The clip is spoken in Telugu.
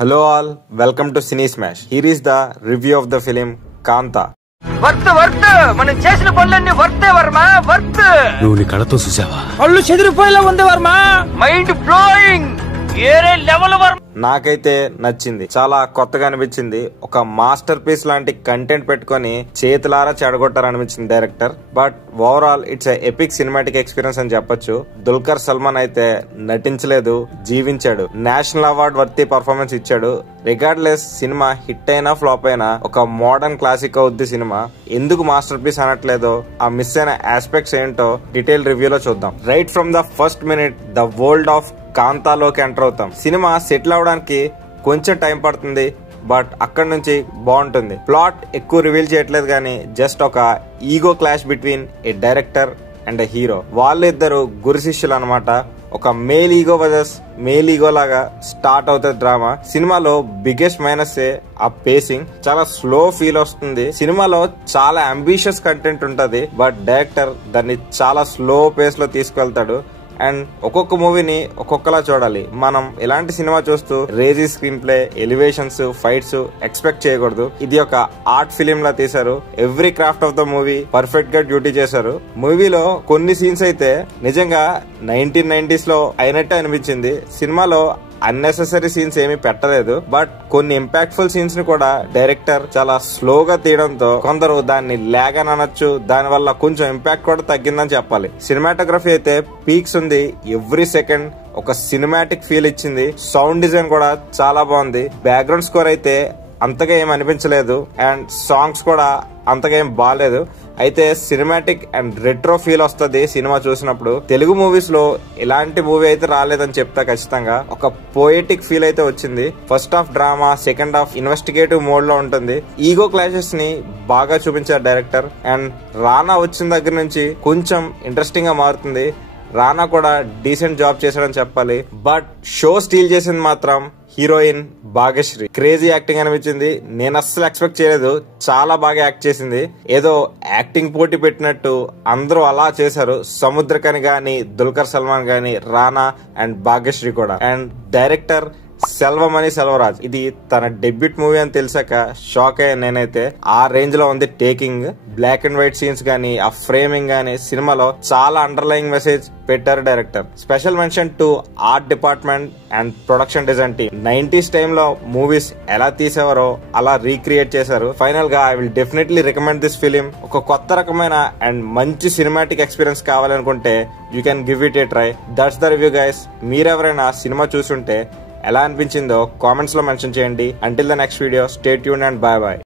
Hello all, welcome to Cine Smash. Here is the review of the film Kanta. Worth మనం చేసిన పనులన్నీ వర్తే వర్మ వర్త్. నువ్వు నీ కళ్ళతో చూసావా? కళ్ళు చెదిరిపోయేలా ఉంది వర్మ. మైండ్ బ్లోయింగ్ ఏరే లెవెల్ వర్మ. నాకైతే నచ్చింది, చాలా కొత్తగా అనిపించింది. ఒక మాస్టర్ పీస్ లాంటి కంటెంట్ పెట్టుకొని చేతులారా చెడగొట్టారనిపించింది director. But overall it's epic cinematic experience అని చెప్పొచ్చు. దుల్కర్ సల్మాన్ అయితే నటించలేదు, జీవించాడు. నేషనల్ అవార్డ్ వర్తీ పర్ఫార్మెన్స్ ఇచ్చాడు. రిగార్డ్లెస్ సినిమా హిట్ అయినా ఫ్లాప్ అయినా ఒక మోడర్న్ క్లాసిక్ అవుద్ది సినిమా. ఎందుకు మాస్టర్ పీస్ అనట్లేదో, ఆ మిస్ అయిన ఆస్పెక్ట్స్ ఏంటో డీటెయిల్ రివ్యూలో చూద్దాం. Right from the first minute the world of కాంతాలోకి ఎంటర్ అవుతాం. సినిమా సెటిల్ అవడానికి కొంచెం టైం పడుతుంది, బట్ అక్కడ నుంచి బాగుంటుంది. ప్లాట్ ఎక్కువ రివీల్ చేయట్లేదు కానీ జస్ట్ ఒక ego clash between A director and A hero. వాళ్ళిద్దరు గురు శిష్యులు అనమాట. ఒక male ego versus male ego లాగా స్టార్ట్ అవుతుంది డ్రామా. సినిమాలో బిగ్గెస్ట్ మైనస్ ఆ పేసింగ్. చాలా స్లో ఫీల్ వస్తుంది. సినిమాలో చాలా అంబిషియస్ కంటెంట్ ఉంటది, బట్ డైరెక్టర్ దాన్ని చాలా స్లో పేస్ లో తీసుకెళ్తాడు. అండ్ ఒక్కొక్క మూవీని ఒక్కొక్కలా చూడాలి. మనం ఎలాంటి సినిమా చూస్తూ racy screen play, elevations, fights expect చేయకూడదు. ఇది ఒక ఆర్ట్ ఫిలిం లా తీశారు. Every craft of the movie perfect గా డ్యూటీ చేశారు. మూవీలో కొన్ని సీన్స్ అయితే నిజంగా 1990s లో అయినట్టే అనిపించింది. సినిమాలో అన్నెసెసరీ సీన్స్ ఏమీ పెట్టలేదు, బట్ కొన్ని ఇంపాక్ట్ఫుల్ సీన్స్ ని కూడా డైరెక్టర్ చాలా స్లోగా తీయడంతో కొందరు దాన్ని ల్యాగ్ అని అనొచ్చు. దాని వల్ల కొంచెం ఇంపాక్ట్ కూడా తగ్గిందని చెప్పాలి. సినిమాటోగ్రఫీ అయితే పీక్స్ ఉంది. ఎవ్రీ సెకండ్ ఒక సినిమాటిక్ ఫీల్ ఇచ్చింది. సౌండ్ డిజైన్ కూడా చాలా బాగుంది. బ్యాక్గ్రౌండ్ స్కోర్ అయితే అంతగా ఏం అనిపించలేదు, అండ్ సాంగ్స్ కూడా అంతగా ఏం బాగాలేదు. అయితే సినిమాటిక్ అండ్ రెట్రో ఫీల్ వస్తుంది సినిమా చూసినప్పుడు. తెలుగు మూవీస్ లో ఇలాంటి మూవీ అయితే రాలేదని చెప్తా ఖచ్చితంగా. ఒక పోయటిక్ ఫీల్ అయితే వచ్చింది. First half drama, second half investigative mode లో ఉంటుంది. ఈగో క్లాషెస్ ని బాగా చూపించారు డైరెక్టర్. అండ్ రానా వచ్చిన దగ్గర నుంచి కొంచెం ఇంట్రెస్టింగ్ గా మారుతుంది. రానా కూడా డీసెంట్ జాబ్ చేశాడని చెప్పాలి. బట్ షో స్టీల్ చేసింది మాత్రం హీరోయిన్ భాగ్యశ్రీ. క్రేజీ యాక్టింగ్ అనిపించింది. నేను అస్సలు ఎక్స్పెక్ట్ చేయలేదు. చాలా బాగా యాక్ట్ చేసింది. ఏదో యాక్టింగ్ పోటీ పెట్టినట్టు అందరూ అలా చేశారు. సముద్రకని గాని, దుల్కర్ సల్మాన్ గాని, రానా అండ్ భాగ్యశ్రీ కూడా. And director Selvamani Selvaraj. ఇది తన డెబ్యూట్ మూవీ అని తెలిసాక షాక్ అయ్యాను నేనైతే. ఆ రేంజ్ లో ఉంది taking. Black and white scenes గానీ, ఆ ఫ్రేమింగ్ గానీ సినిమాలో చాలా అండర్లయింగ్ మెసేజ్ పెట్టారు director. Special mention to art department and production design team. 90s టైంలో మూవీస్ ఎలా తీసేవారో అలా రీక్రియేట్ చేశారు. ఫైనల్ గా I will definitely recommend this film. ఒక కొత్త రకమైన అండ్ మంచి సినిమాటిక్ ఎక్స్పీరియన్స్ కావాలనుకుంటే you can give it a try. That's the review guys. మీరెవరైనా సినిమా చూసుంటే ఎలా అనిపించిందో కామెంట్స్ లో మెన్షన్ చేయండి. Until the next video, stay tuned and bye by.